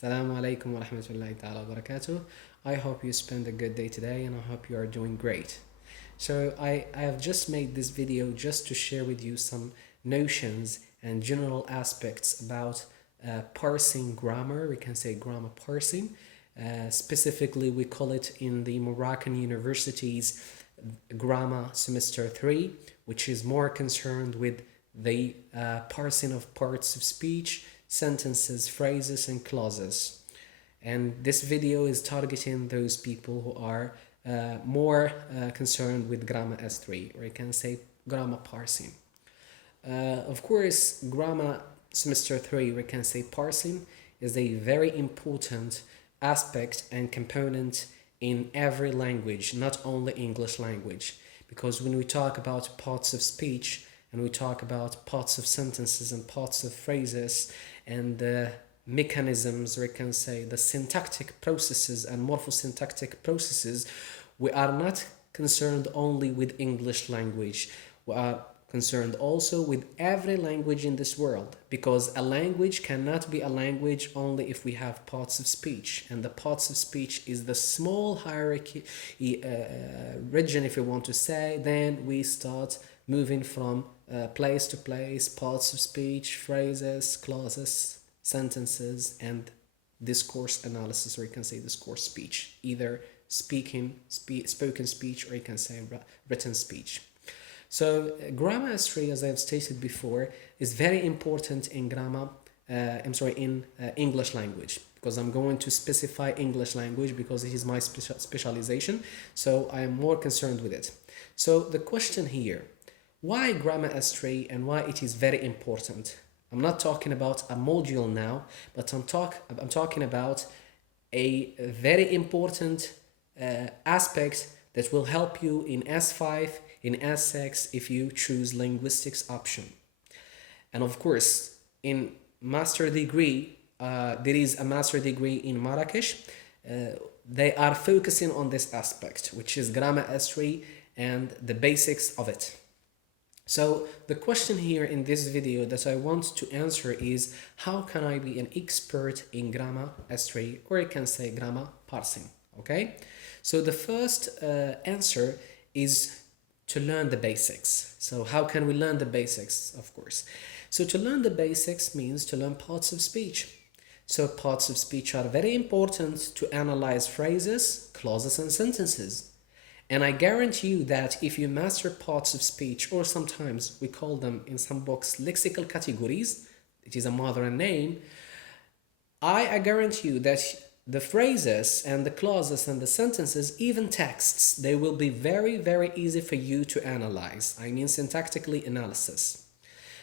Assalamu alaikum wa rahmatullahi ta'ala wa barakatuh. I hope you spend a good day today and I hope you are doing great. So I have just made this video just to share with you some notions and general aspects about parsing grammar. We can say grammar parsing. Specifically, we call it in the Moroccan universities grammar semester 3, which is more concerned with the parsing of parts of speech, sentences, phrases, and clauses. And this video is targeting those people who are more concerned with grammar S3, or you can say grammar parsing. Of course, grammar semester 3, we can say parsing, is a very important aspect and component in every language, not only English language. Because when we talk about parts of speech and we talk about parts of sentences and parts of phrases and the mechanisms, or we can say the syntactic processes and morphosyntactic processes, we are not concerned only with English language. We are concerned also with every language in this world, because a language cannot be a language only if we have parts of speech, and the parts of speech is the small hierarchy region, if you want to say. Then we start moving from place to place, parts of speech, phrases, clauses, sentences, and discourse analysis, or you can say discourse speech, either spoken speech, or you can say written speech. So grammar S3, as I've stated before, is very important in English language, because I'm going to specify English language because it is my specialization. So I am more concerned with it. So the question here, why grammar S3 and why it is very important? I'm not talking about a module now, but I'm talking about a very important aspect that will help you in S5, in S6 if you choose linguistics option. And of course, in master degree, there is a master degree in Marrakesh. They are focusing on this aspect, which is grammar S3 and the basics of it. So the question here in this video that I want to answer is, how can I be an expert in grammar S3, or I can say grammar parsing? Okay, so the first answer is to learn the basics. So how can we learn the basics? Of course, so to learn the basics means to learn parts of speech. So parts of speech are very important to analyze phrases, clauses, and sentences. And I guarantee you that if you master parts of speech, or sometimes we call them in some books lexical categories, it is a modern name, I guarantee you that the phrases and the clauses and the sentences, even texts, they will be very, very easy for you to analyze. I mean syntactically analysis.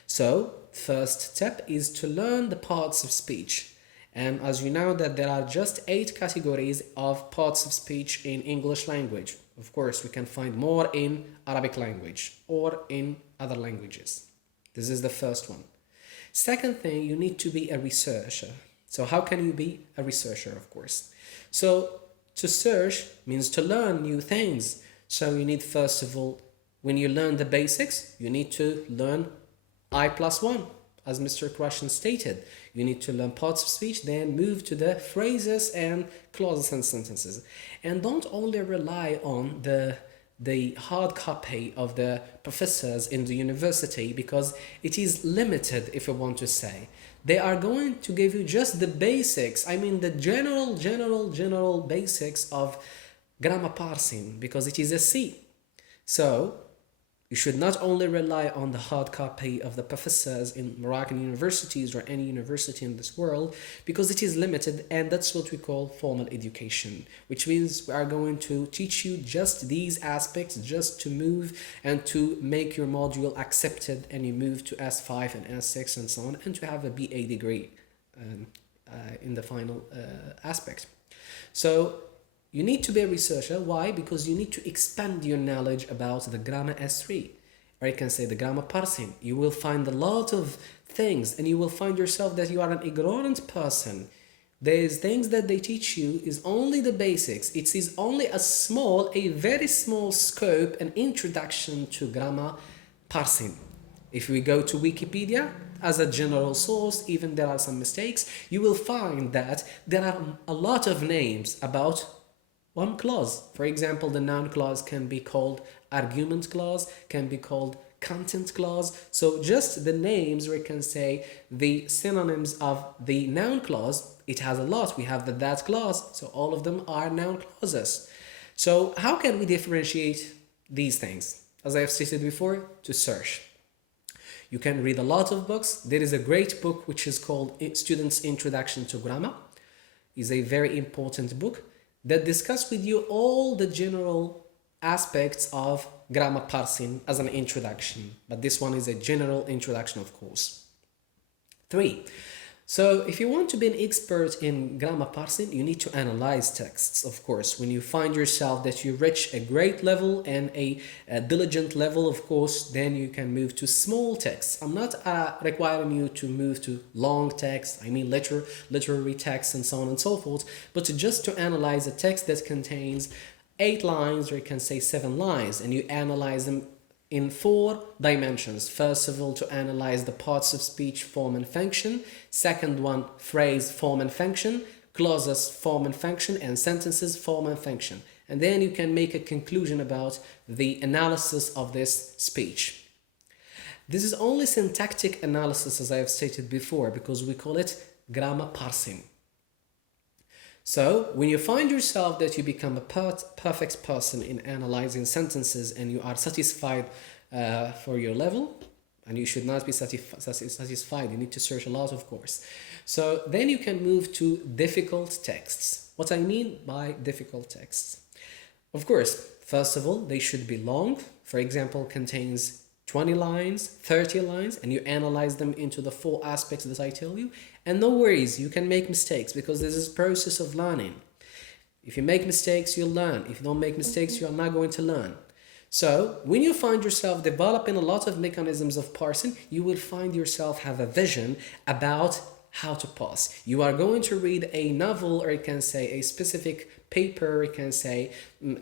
So first step is to learn the parts of speech. And as you know that there are just 8 categories of parts of speech in English language. Of course, we can find more in Arabic language or in other languages. This is the first one. Second thing, you need to be a researcher. So how can you be a researcher? Of course. So to search means to learn new things. So you need, first of all, when you learn the basics, you need to learn I+1, as Mr. Krashen stated. You need to learn parts of speech, then move to the phrases and clauses and sentences. And don't only rely on the hard copy of the professors in the university, because it is limited, if you want to say. They are going to give you just the basics, I mean the general basics of grammar parsing, because it is a C. So you should not only rely on the hard copy of the professors in Moroccan universities or any university in this world, because it is limited, and that's what we call formal education, which means we are going to teach you just these aspects just to move and to make your module accepted, and you move to S5 and S6 and so on, and to have a BA degree in the final aspect. So you need to be a researcher. Why? Because you need to expand your knowledge about the grammar S3, or you can say the grammar parsing. You will find a lot of things, and you will find yourself that you are an ignorant person. There's things that they teach you is only the basics. It is only a very small scope, an introduction to grammar parsing. If we go to Wikipedia, as a general source, even there are some mistakes, you will find that there are a lot of names about one clause. For example, the noun clause can be called argument clause, can be called content clause. So just the names, we can say the synonyms of the noun clause, it has a lot. We have the that clause, so all of them are noun clauses. So how can we differentiate these things? As I have stated before, to search. You can read a lot of books. There is a great book which is called Student's Introduction to Grammar. It's a very important book that discusses with you all the general aspects of grammar parsing as an introduction. But this one is a general introduction, of course. 3. So if you want to be an expert in grammar parsing, you need to analyze texts, of course. When you find yourself that you reach a great level and a diligent level, of course, then you can move to small texts. I'm not requiring you to move to long text, I mean literary texts and so on and so forth, but just to analyze a text that contains 8 lines, or you can say 7 lines, and you analyze them in 4 dimensions. First of all, to analyze the parts of speech, form and function. Second one, phrase, form and function. Clauses, form and function. And sentences, form and function. And then you can make a conclusion about the analysis of this speech. This is only syntactic analysis, as I have stated before, because we call it grammar parsing. So when you find yourself that you become a perfect person in analyzing sentences and you are satisfied for your level, and you should not be satisfied, you need to search a lot, of course. So then you can move to difficult texts. What I mean by difficult texts? Of course, first of all, they should be long. For example, contains 20 lines, 30 lines, and you analyze them into the 4 aspects that I tell you. And no worries, you can make mistakes because this is a process of learning. If you make mistakes, you'll learn. If you don't make mistakes, you are not going to learn. So when you find yourself developing a lot of mechanisms of parsing, you will find yourself have a vision about how to parse. You are going to read a novel, or you can say a specific paper, you can say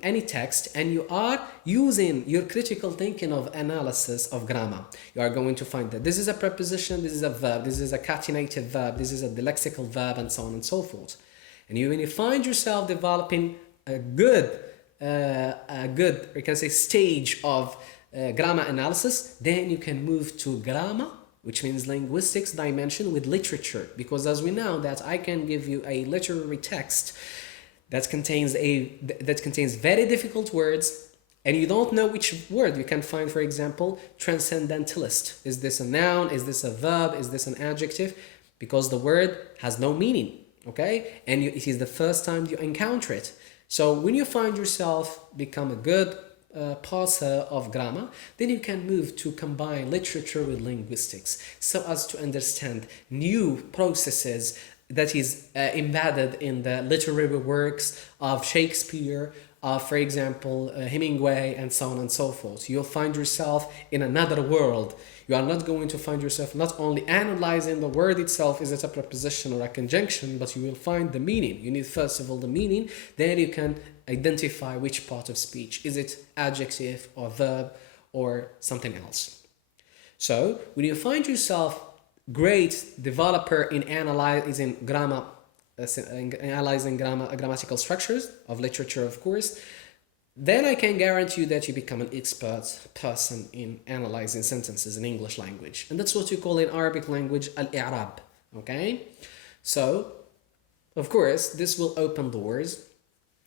any text, and you are using your critical thinking of analysis of grammar. You are going to find that this is a preposition, this is a verb, this is a catenative verb, this is a lexical verb, and so on and so forth. And when you find yourself developing a good, you can say, stage of grammar analysis, then you can move to grammar, which means linguistics dimension, with literature. Because as we know that I can give you a literary text that contains very difficult words, and you don't know which word you can find. For example, transcendentalist. Is this a noun? Is this a verb? Is this an adjective? Because the word has no meaning, okay? And it is the first time you encounter it. So when you find yourself become a good parser of grammar, then you can move to combine literature with linguistics so as to understand new processes that is embedded in the literary works of Shakespeare, for example, Hemingway, and so on and so forth. You'll find yourself in another world. You are not going to find yourself not only analyzing the word itself, is it a preposition or a conjunction, but you will find the meaning. You need first of all the meaning, then you can identify which part of speech. Is it adjective or verb or something else? So when you find yourself great developer in analyzing grammar, grammatical structures of literature, of course, then I can guarantee you that you become an expert person in analyzing sentences in English language. And that's what you call in Arabic language al-i'rab, okay? So, of course, this will open doors.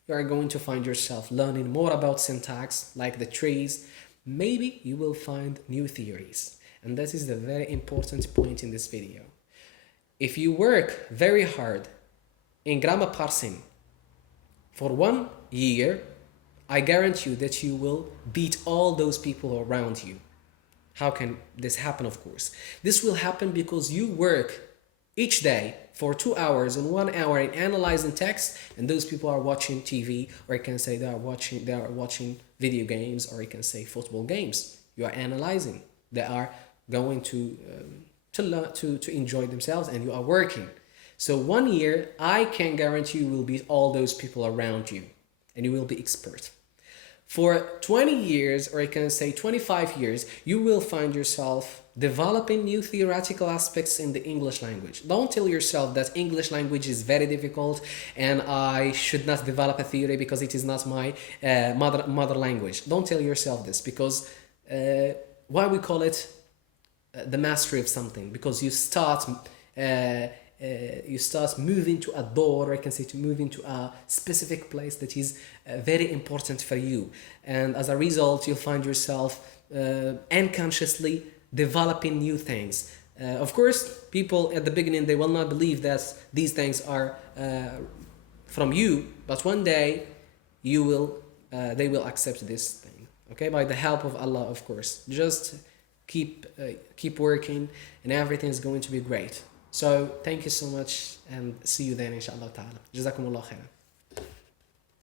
You are going to find yourself learning more about syntax, like the trees. Maybe you will find new theories. And that is the very important point in this video. If you work very hard in grammar parsing for 1 year, I guarantee you that you will beat all those people around you. How can this happen? Of course, this will happen because you work each day for 2 hours and 1 hour in analyzing text, and those people are watching TV, or you can say they are watching video games, or you can say football games. You are analyzing. They are going to learn to enjoy themselves, and you are working. So 1 year, I can guarantee you will beat all those people around you, and you will be expert. For 20 years, or I can say 25 years, you will find yourself developing new theoretical aspects in the English language. Don't tell yourself that English language is very difficult and I should not develop a theory because it is not my mother language. Don't tell yourself this, because why we call it the mastery of something? Because you start moving to a door, I can say, to move into a specific place that is very important for you, and as a result you'll find yourself unconsciously developing new things. Of course, people at the beginning, they will not believe that these things are from you, but one day you will they will accept this thing, okay, by the help of Allah. Of course, just keep working and everything is going to be great. So thank you so much and see you then inshallah ta'ala. Jazakumullah khairan.